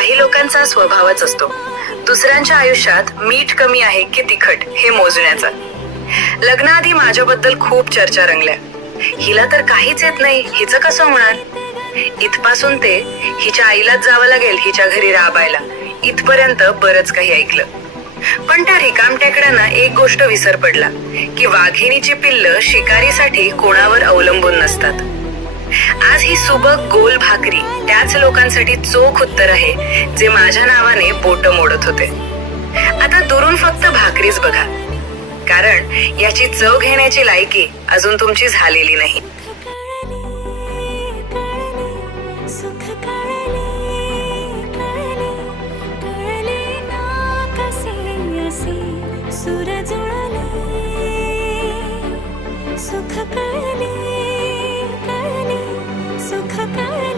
काही लोकांचा स्वभावच असतो दुसऱ्यांच्या आयुष्यात मीठ कमी आहे की तिखट हे मोजण्याचा. लग्नाआधी माझ्याबद्दल खूप चर्चा रंगल्या. हिला तर काहीच येत नाही, हिचं कसं होणार. इथपासून ते हिच्या आईलाच जावं लागेल हिच्या घरी राबायला इथपर्यंत बरंच काही ऐकलं. पण त्या रिकामटेकड्यांना एक गोष्ट विसर पडला की वाघिणीची पिल्ल शिकारीसाठी कोणावर अवलंबून नसतात. आज ही सुबक गोल भाकरी त्याच लोकांसाठी चोख उत्तर आहे जे माझ्या नावाने बोट मोडत होते. आता दुरून फक्त भाकरीच बघा, कारण याची चव घेण्याची लायकी अजून तुमची झालेली नाही. सुख कळले